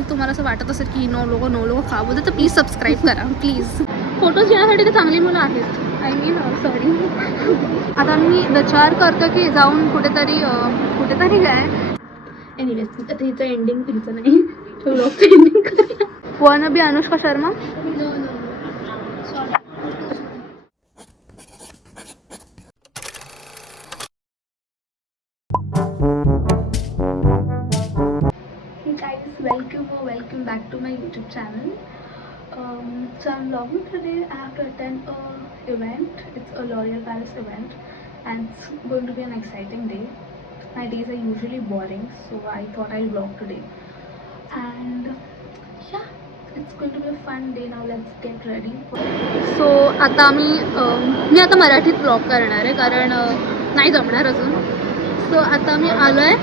आणि तुम्हाला असं वाटत असेल की नो लोगो खा बोलते तर प्लीज सबस्क्राईब करा प्लीज. फोटोज घेण्यासाठी तर चांगली मुलं आहेत. I mean sorry. आता मी विचार करतो की जाऊन कुठेतरी काय एनिवेज आता हिचं एंडिंग तिचं नाही व्लॉगचं एंडिंग करूया. Wannabe Anushka Sharma. Hey guys, welcome back to my YouTube channel. So I'm vlogging today. I have to attend a event. It's a L'Oreal Paris event and it's going to be an exciting day. My days are usually boring, so I thought I'll vlog today. And yeah, it's going to be a fun day. Now let's get ready. So आता मी आता मराठीत vlog करणार आहे कारण नाही जमणार अजून. So आता मी आलो आहे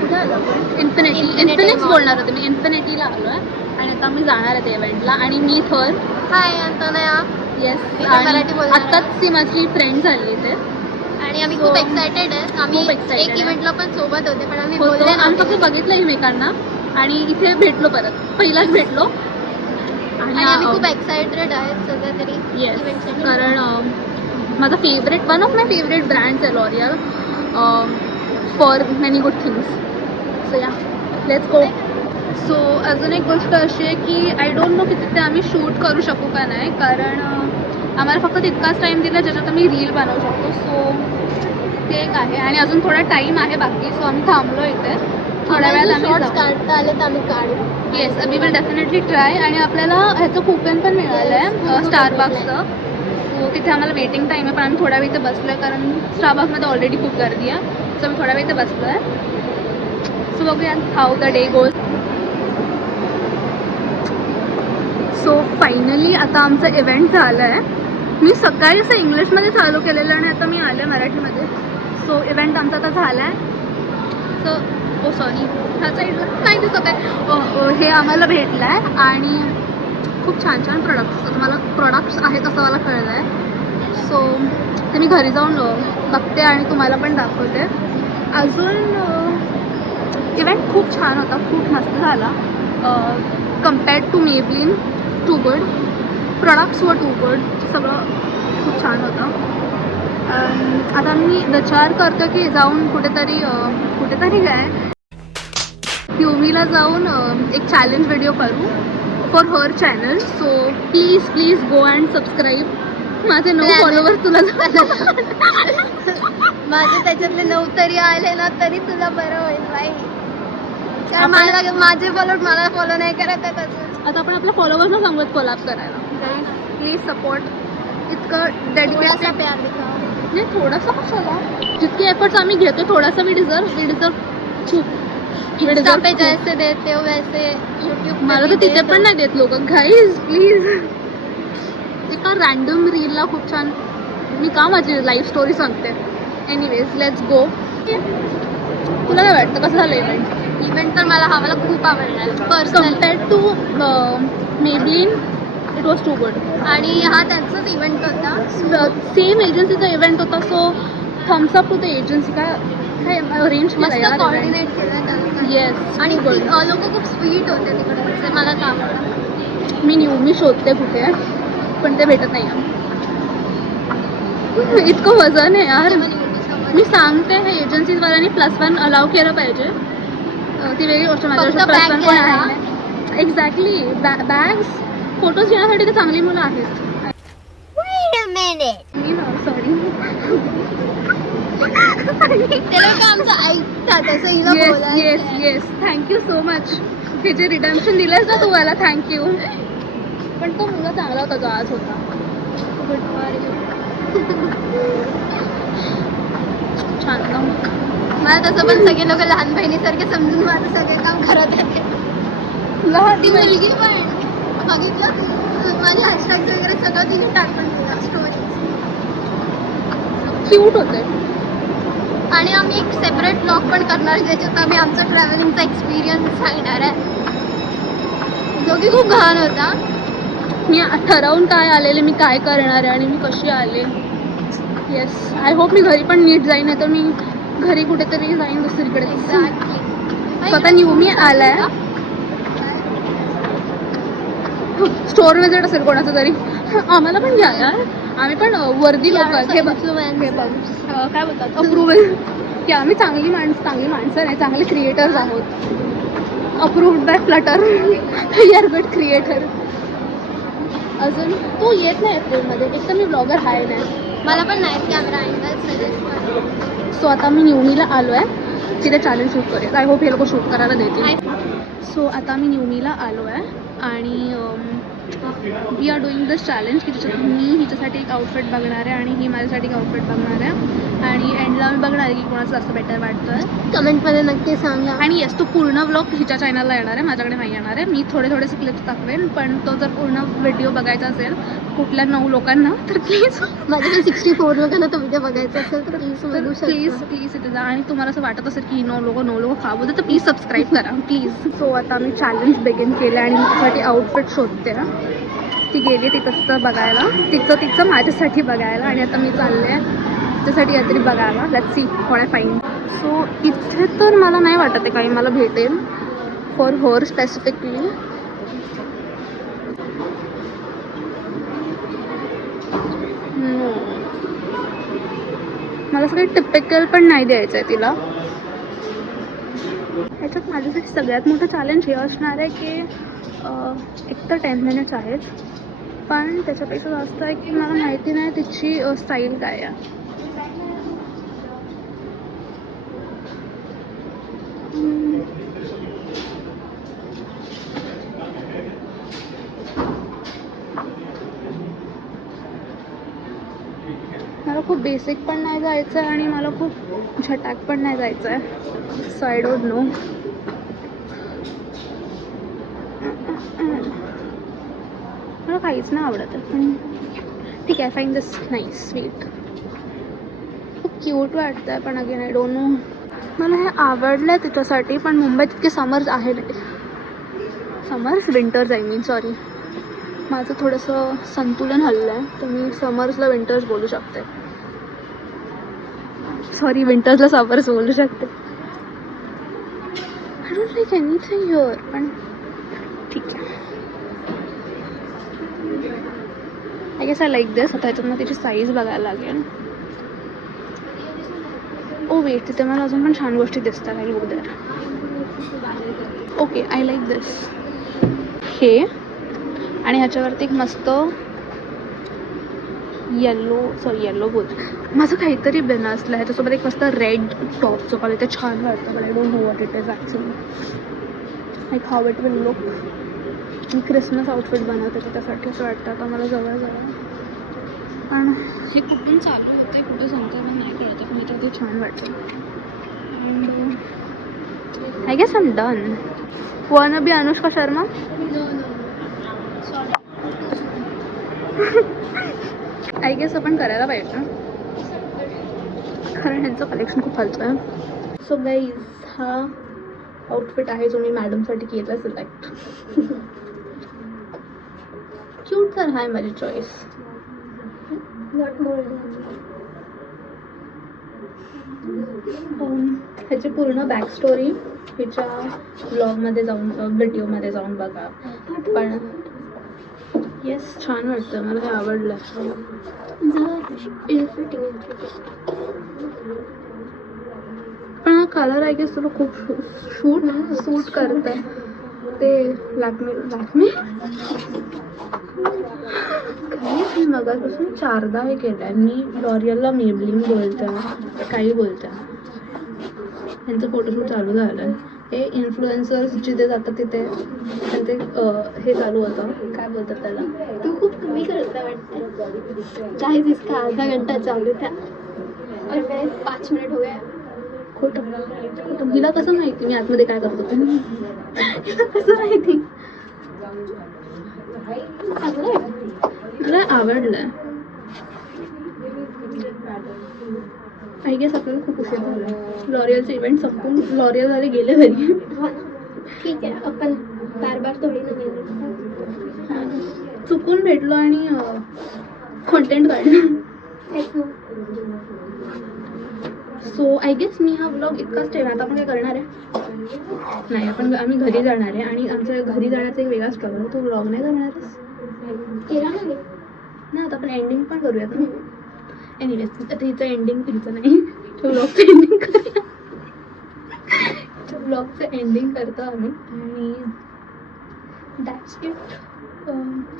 कुठे आलो इन्फिनिक्स बोलणार होते मी. इन्फिनिटीला आलो आहे आणि आता मी जाणार आहे त्या इव्हेंटला. आणि मी थर हाय अंतनया. येस मराठी बोलणार आहे. आत्ताच ती माझी फ्रेंड झाली इथे आणि आम्ही So, खूप एक्सायटेड आहे. आम्ही खूप excited एक आहे. इव्हेंटला पण सोबत होते पण आम्ही होतो. बोलले आम्ही फक्त नव्हते. बघितलं एकमेकांना आणि इथे भेटलो परत. पहिलाच भेटलो आणि आम्ही खूप एक्सायटेड आहेत सध्या तरी येस इव्हेंटसाठी. कारण माझा one of my favourite brands आहे L'Oreal for many good things. So या लेट्स गो. सो अजून एक गोष्ट अशी आहे की आय डोंट नो की तिथे आम्ही शूट करू शकू का नाही कारण आम्हाला फक्त तितकाच टाईम दिला ज्याच्यात आम्ही रील बनवू शकतो. सो ते एक आहे आणि अजून थोडा टाईम आहे बाकी. सो आम्ही थांबलो इथे थोड्या वेळात आम्ही शॉर्ट्स जाऊ. काढता आले तर आम्ही काढू. Yes we will definitely try. आणि आपल्याला ह्याचं कूपन पण मिळालं आहे स्टारबक्सचं. सो तिथे आम्हाला वेटिंग टाईम आहे पण आम्ही थोडा वेळ इथे बसलो आहे कारण स्टारबक्समध्ये ऑलरेडी खूप गर्दी आहे. सो आम्ही थोडा वेळ इथे बसलो आहे. सो बघूया how the day goes. So finally आता आमचं इव्हेंट झालं आहे. मी सकाळी असं इंग्लिशमध्ये चालू केलेलं आणि आता मी आले मराठीमध्ये. सो इव्हेंट आमचा आता झाला आहे. सो सॉरी ह्या साईडला नाही दिसत आहे. हे आम्हाला भेटलं आहे आणि खूप छान छान प्रोडक्ट्स आहेत असं मला कळलं आहे. सो ते मी घरी जाऊन बघते आणि तुम्हाला पण दाखवते. अजून इव्हेंट खूप छान होता. खूप मस्त झाला compared to Maybelline. Too good products वर टू गुड. सगळं खूप छान होतं. आता मी विचार करतो की जाऊन कुठेतरी काय ट्युमीला जाऊन एक चॅलेंज व्हिडिओ करू for her channel. So please go and subscribe. माझे 9 फॉलोअर्स तुला माझे त्याच्यातले 9 तरी आले ना तरी तुला बरं होईल बाई. कारण माझे फॉलोअर मला फॉलो नाही करत आहेत अजून. आता आपण आपल्या फॉलोअर्सला सांगूयात कोलॅब करायला. Please support. इतकं डेडिकेटेड प्यार दिखाओ. नाही थोडासा कशाला. जितके एफर्ट्स आम्ही घेतो थोडासा वी डिझर्व खूप. इंस्टा पे जैसे देते हो वैसे यूट्यूब मला तर तिथे पण नाही देत लोक. Guys please. एका रँडम रीलला खूप छान मी का माझी लाईफ स्टोरी सांगते. Anyways let's go. तुला काय वाटतं कसं झालं इव्हेंट तर मला खूप आवडला personal compared to Maybelline. It was too good. आणि हा त्यांचाच इव्हेंट होता. सेम एजन्सीचा इव्हेंट होता. So thumbs up to the agency. काय अरेंज मस्त केलं कोऑर्डिनेट केलं त्यांना. येस. आणि लोक खूप स्वीट होते तिकडे. मला का आवडलं. मी शोधते कुठे पण ते भेटत नाही. इतकं वजन आहे यार. मी सांगते हे एजन्सीजवाल्यांनी +1 अलाव केलं पाहिजे. ती वेगळी गोष्ट. माझ्यापेक्षा +1 पण आहे. एक्झॅक्टली. बॅग्स फोटोज घेण्यासाठी तर चांगली मुलं आहेत. सॉरी. ते लोक आमचं ऐकतात असं हिला बोलायचं. Yes thank you so much. हे जे रिडम्पशन दिलंस ना तुम्हाला थँक्यू. पण तो मुलगा चांगला होता जो आज होता. Good for you. छान होता. मला तसं पण सगळे लोक लहान बहिणीसारखे समजून माझं सगळे काम करत आहे. ती मुलगी पण बघितलं तू माझ्या हॅशटॅग्स वगैरे सगळं तिने टाकून दिलं स्टोरी. क्यूट होते. आणि आम्ही एक सेपरेट ब्लॉग पण करणार ज्याच्यात आम्ही आमचा ट्रॅव्हलिंगचा एक्सपिरियन्स सांगणार आहे जो की खूप घाण होता. मी ठरवून काय आलेले मी काय करणार आहे आणि मी कशी आले. येस आय होप मी घरी पण नीट जाईन. नाही तर मी घरी कुठेतरी जाईन दुसरीकडे. स्वतः न्यू मी आलाय. स्टोअर विजिट असेल कोणाचं तरी, आम्हाला पण घ्या यार. आम्ही पण वर्दी लोक हे बघ, हे बघ काय बोलतात अप्रुव्हल, की आम्ही चांगली माणसं नाही, चांगले क्रिएटर्स आहोत. Approved by Flutter. We are good creator. अजून तू येत नाही एप्रिलमध्ये, एक तर मी ब्लॉगर आहे नाही. मला पण नाही कॅमेरा अँगल सजेस्ट. सो आता मी न्यूमीला आलो आहे, तिथे चॅलेंज शूट करेल. आय होप हे लोक शूट करायला देतील. सो आता मी न्यूमीला आलो आहे आणि we are doing this challenge, की त्याच्यात मी हिच्यासाठी एक आउटफिट बघणार आहे आणि ही माझ्यासाठी एक आउटफिट बघणार आहे आणि एंडला मी बघणार आहे की कोणाचं जास्त बेटर वाटतं आहे. कमेंटमध्ये नक्की सांगा. आणि येस, तो पूर्ण व्लॉग हिच्या चॅनलला येणार आहे, माझ्याकडे नाही येणार आहे. मी थोडेसे क्लिप्स दाखवेन, पण तो जर पूर्ण व्हिडिओ बघायचा असेल कुठल्या 9 लोकांना तर प्लीज, माझ्याकडे 64 लोकांना तो व्हिडिओ बघायचा असेल तर प्लीज इथे जा. आणि तुम्हाला असं वाटत असेल की 9 लोक खावं तर प्लीज सबस्क्राईब करा प्लीज. सो आता मी चॅलेंज बिगिन केलं आणि मी तिच्यासाठी आउटफिट शोधते. ती गेली तिथं बघायला, तिचं माझ्यासाठी बघायला, आणि आता मी चालले आहे त्याच्यासाठी काहीतरी बघायला. Let's see what I find. So इथे तर मला नाही वाटत आहे काही मला भेटेल फॉर हर स्पेसिफिकली. मला असं काही टिपिकल पण नाही द्यायचं आहे तिला. ह्याच्यात माझ्यासाठी सगळ्यात मोठं चॅलेंज हे असणार आहे की एक तर 10 मिनिट्स आहेत, पण त्याच्यापेक्षा जास्त आहे की मला माहिती नाही तिची स्टाईल काय आहे. मला खूप बेसिक पण नाही जायचं आहे आणि मला खूप झटाक पण नाही जायचं आहे. So I don't no. मला काहीच नाही आवडत आहे, पण ठीक आहे. फाईन दिस नाईस स्वीट. खूप क्यूट वाटतं आहे, पण अगेन आय डोंट नो. मला हे आवडलं आहे त्याच्यासाठी, पण मुंबईत इतके समर्स आहे नाही. Summers winters I mean sorry, माझं थोडंसं संतुलन हल्लं आहे, तर मी समर्सला विंटर्स बोलू शकते. सॉरी, विंटर्सला समर्स बोलू शकते. I don't like anything here, पण ठीक आहे. आय गेस आय लाईक दिस. आता ह्याच्यात मग त्याची साईज बघायला लागेल. ओ वेट, तिथे मला अजून पण छान गोष्टी दिसतात. I look there. Okay, I like this. हे आणि ह्याच्यावरती एक मस्त येल्लो बोल, माझं काहीतरी बिन असलं. ह्याच्यासोबत एक मस्त रेड टॉपचं कॉल ते छान वाटतं. पण I don't know what it is actually, like how it will look. मी क्रिसमस आउटफिट बनवते त्याच्यासाठी असं वाटतं आता मला जवळ. पण हे कुठून चालू होते कुठं संपतं मला नाही कळतं, पण इथे ते छान वाटतं. And I guess I am done. Wanna be Anushka Sharma. I guess आपण करायला पाहिजे, कारण ह्यांचं कलेक्शन खूप फालतू आहे. सो गाईज, हा आउटफिट आहे जो मी मॅडमसाठी केला सिलेक्ट. क्यूट तर आहे माझी चॉईस. ह्याची पूर्ण बॅक स्टोरी हिच्या ब्लॉगमध्ये जाऊन व्हिडिओमध्ये जाऊन बघा. पण येस, छान वाटतं, मला हे आवडलं. पण हा कलर आहे की तुला खूप सूट करतं ते. लॅक्मे मी मगापासून 4दा हे केलं आहे. मी लॉरियलला मेबलिन बोलते, काही बोलते. त्यांचं फोटोशूट चालू झालं आहे. हे इन्फ्लुएन्सर्स जिथे जातात तिथे त्यांचे हे चालू होतं, काय बोलतात त्याला. तू खूप कमी करता वाटतं. चाहे इसका आधा घंटा चालू था और मैं 5 मिनट हो गया. खोटं. हिला कसं माहिती मी आतमध्ये काय करत होते? हिला कसं माहिती? मला आवडलं. आय गेस आपल्याला खूप उशीर झाला. लॉरियलचे इव्हेंट संपून लॉरियल झाले गेले घरी. ठीक आहे, आपण बार थोडी ना गेलो. चुकून भेटलो आणि कॉन्टेंट काढलं. सो आय गेस मी हा व्लॉग इतकाच ठेवा. आता आपण काय करणार आहे नाही, आम्ही घरी जाणार आहे आणि आमच्या घरी जाण्याचा एक वेगळा स्ट्रगल आहे. तू व्लॉग नाही करणारच केला ना मी. ना, आता आपण एंडिंग पण करूयात ना. एनिवेज आता हिचं एंडिंग हिचं नाही, व्लॉगचं एंडिंग करूया. व्लॉगचं एंडिंग करतो आम्ही आणि दॅट्स इट.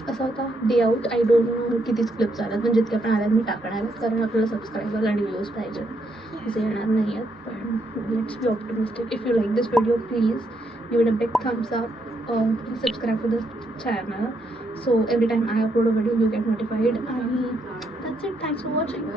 असा होता day out. I don't know कितीच क्लिप्स आल्यात, पण जितक्या पण आल्यात मी टाकणार आहेत, कारण आपल्याला सबस्क्रायबर्स आणि व्ह्यूज पाहिजे. असे येणार नाही आहेत, पण let's be optimistic. If you like this video please give it a big thumbs up. Please subscribe to this channel so every time I upload a video you get notified. And that's it. Thanks for watching.